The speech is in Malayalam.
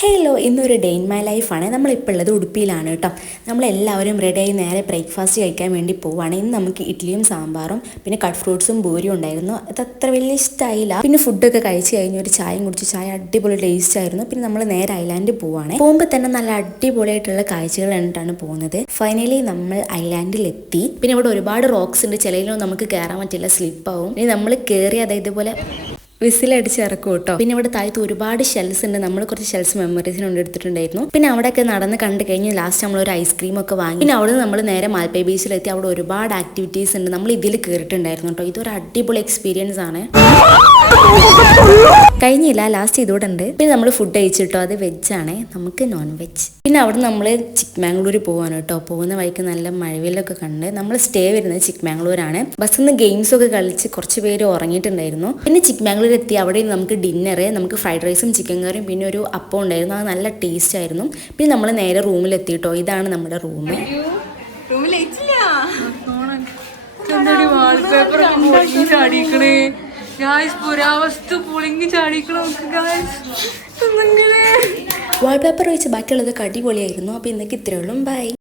ഹലോ, ഇന്നൊരു ഡേ ഇൻ മൈ ലൈഫാണ്. നമ്മളിപ്പോൾ ഉള്ളത് ഉടുപ്പിയിലാണ് കേട്ടോ. നമ്മളെല്ലാവരും റെഡിയായി നേരെ ബ്രേക്ക്ഫാസ്റ്റ് കഴിക്കാൻ വേണ്ടി പോവുകയാണ്. ഇന്ന് നമുക്ക് ഇഡ്ഡലിയും സാമ്പാറും പിന്നെ കട്ട് ഫ്രൂട്ട്സും ബൂരിയും ഉണ്ടായിരുന്നു. അത് അത്ര വലിയ ഇഷ്ടമായില്ല. പിന്നെ ഫുഡൊക്കെ കഴിച്ച് കഴിഞ്ഞ് ഒരു ചായയും കുടിച്ച്, ചായ അടിപൊളി ടേസ്റ്റ് ആയിരുന്നു. പിന്നെ നമ്മൾ നേരെ ഐലാൻഡിൽ പോവുകയാണ്. പോകുമ്പോൾ തന്നെ നല്ല അടിപൊളിയായിട്ടുള്ള കാഴ്ചകൾ കണ്ടിട്ടാണ് പോകുന്നത്. ഫൈനലി നമ്മൾ ഐലാൻഡിലെത്തി. പിന്നെ ഇവിടെ ഒരുപാട് റോക്സ് ഉണ്ട്. ചിലയിലൊന്നും നമുക്ക് കയറാൻ പറ്റില്ല, സ്ലിപ്പാവും. ഇനി നമ്മൾ കയറി അതായത് ഇതുപോലെ വിസിലടിച്ച് ഇറക്കും കേട്ടോ. പിന്നെ ഇവിടെ താഴത്ത് ഒരുപാട് ഷെൽസ് ഉണ്ട്. നമ്മൾ കുറച്ച് ഷെൽസ് മെമ്മറീസിന് കൊണ്ട് എടുത്തിട്ടുണ്ടായിരുന്നു. പിന്നെ അവിടെയൊക്കെ നടന്ന് കണ്ടു കഴിഞ്ഞ് ലാസ്റ്റ് നമ്മൾ ഒരു ഐസ്ക്രീം ഒക്കെ വാങ്ങി. പിന്നെ അവിടെ നിന്ന് നമ്മൾ നേരെ മാൽപ്പേ ബീച്ചിലെത്തി. അവിടെ ഒരുപാട് ആക്ടിവിറ്റീസ് ഉണ്ട്. നമ്മൾ ഇതിൽ കയറിയിട്ടുണ്ടായിരുന്നു കേട്ടോ. ഇതൊരു അടിപൊളി എക്സ്പീരിയൻസ് ആണ്. കഴിഞ്ഞില്ല, ലാസ്റ്റ് ഇതോടെ ഉണ്ട്. പിന്നെ നമ്മൾ ഫുഡ് കഴിച്ചിട്ടോ, അത് വെജാണ്, നമുക്ക് നോൺ വെജ്. പിന്നെ അവിടെ നമ്മൾ ചിക്ക്മാംഗ്ലൂർ പോവാണ് കേട്ടോ. പോകുന്ന വഴിക്ക് നല്ല മഴവില്ലൊക്കെ കണ്ട് നമ്മൾ സ്റ്റേ വരുന്നത് ചിക്ക്മാംഗ്ലൂരാണ്. ബസ്സിൽ നിന്ന് ഗെയിംസ് ഒക്കെ കളിച്ച് കുറച്ച് പേര് ഉറങ്ങിയിട്ടുണ്ടായിരുന്നു. പിന്നെ ചിക്ക്മാംഗ്ലൂർ എത്തി. അവിടെ നമുക്ക് ഡിന്നർ, നമുക്ക് ഫ്രൈഡ് റൈസും ചിക്കൻ കറിയും പിന്നെ ഒരു അപ്പം ഉണ്ടായിരുന്നു. അത് നല്ല ടേസ്റ്റ് ആയിരുന്നു. പിന്നെ നമ്മൾ നേരെ റൂമിലെത്തി കേട്ടോ. ഇതാണ് നമ്മുടെ റൂം. വാൾപേപ്പർ വെച്ച് ബാക്കിയുള്ളതൊക്കെ അടിപൊളിയായിരുന്നു. അപ്പോൾ ഇന്നൊക്കെ ഇത്രയേ ഉള്ളൂ. ബൈ.